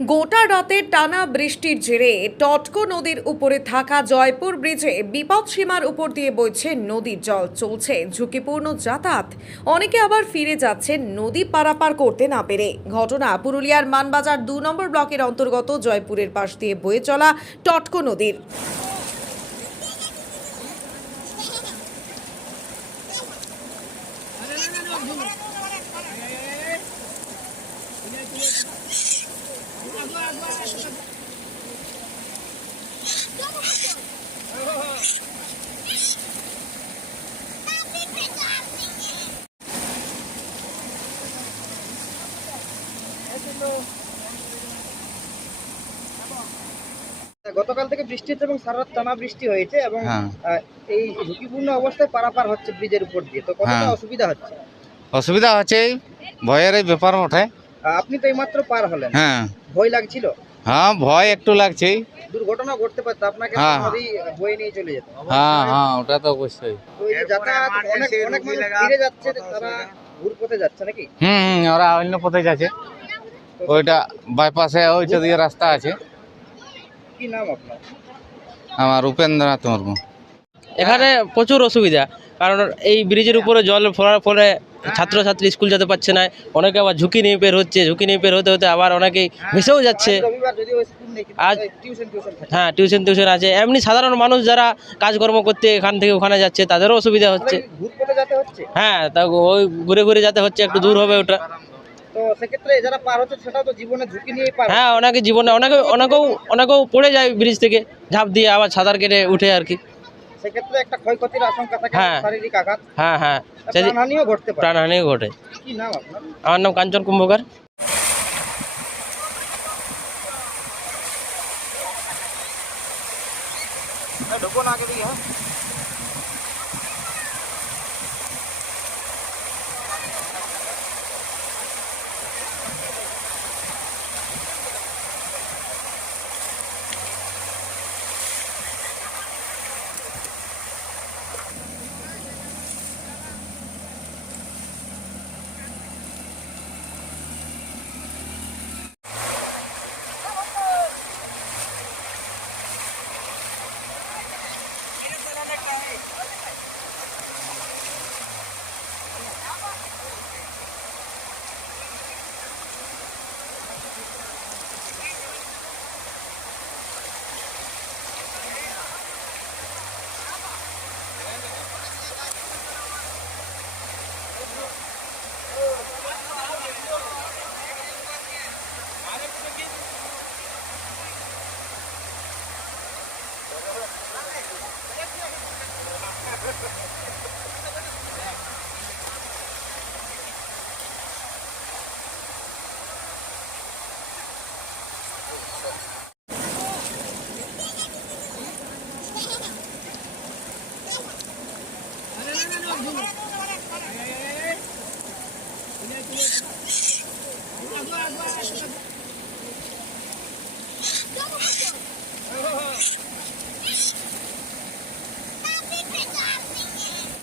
গোটা রাতে টানা বৃষ্টির জেরে টটকো নদীর উপরে থাকা জয়পুর ব্রিজে বিপদসীমার উপর দিয়ে বইছে নদীর জল। চলছে ঝুঁকিপূর্ণ যাতায়াত। অনেকে আবার ফিরে যাচ্ছেন নদী পারাপার করতে না পেরে। ঘটনা পুরুলিয়ার মানবাজার 2 নম্বর ব্লকের অন্তর্গত জয়পুরের পাশ দিয়ে বয়ে চলা টটকো নদীর। গতকাল থেকে বৃষ্টি হচ্ছে এবং সারা রাত টানা বৃষ্টি হয়েছে এবং হ্যাঁ এই ঝুঁকিপূর্ণ অবস্থায় পারাপার হচ্ছে ব্রিজের উপর দিয়ে, তো কতটা হ্যাঁ। অসুবিধা হচ্ছে? অসুবিধা হচ্ছে, ভয়ের এই ব্যাপার ওঠে। আপনি তো এইমাত্র পার হলেন, হ্যাঁ ভয় লাগছিল? হ্যাঁ, ভয় একটু লাগছে। দুর্ঘটনা ঘটতে পারতো, আপনাকে হ্যাঁ। নদী বয়ে নিয়ে চলে যেত। হ্যাঁ হ্যাঁ, ওটা তো অবশ্যই। তো এই যে যাতায়াত অনেক অনেক মানুষ ফিরে যাচ্ছে, তারা ঘুর পথে যাচ্ছে নাকি? ওরা অন্য পথে যাচ্ছে। ওইটা বাইপাসে ওই দিকে রাস্তা আছে। কি নাম আপনার? আমার উপেন্দ্রনাথ মুর্মু। এখানে প্রচুর অসুবিধা, কারণ এই ব্রিজের উপরে জল ফেলার ফলে ছাত্রছাত্রী স্কুল যেতে পারছে না। অনেকে আবার ঝুঁকি নিয়ে বের হচ্ছে, ঝুঁকি নিয়ে বের হতে হতে আবার অনেকেই ভেসেও যাচ্ছে। রবিবার যদিও স্কুল নেই, কিন্তু আজ- টিউশন থাকে। হ্যাঁ, টিউশন আছে। এমনি সাধারণ মানুষ যারা কাজকর্ম করতে এখান থেকে ওখানে যাচ্ছে, তাদেরও অসুবিধা হচ্ছে। ঘুর পথে যেতে হচ্ছে। হ্যাঁ, তা ওই ঘুরে ঘুরে যেতে হচ্ছে, একটু দূর হবে ওটা। তো সেক্ষেত্রে যারা পার হচ্ছে সেটাও তো জীবনে ঝুঁকি নিয়ে পার হ্যাঁ, অনেকে জীবনে অনেকেও পড়ে যায় ব্রিজ থেকে ঝাঁপ দিয়ে, আবার সাঁতার কেটে উঠে আর কি। সেক্ষেত্রে একটা ক্ষয়ক্ষতির আশঙ্কা থাকে, হ্যাঁ। শারীরিক আঘাত, হ্যাঁ হ্যাঁ, প্রাণহানিও ঘটতে পারে। প্রাণহানি ঘটে। কি নাম আপনার? আমার নাম কাঞ্চন কুম্ভকার। ঢোকো না আগে দিকে। হ্যাঁ,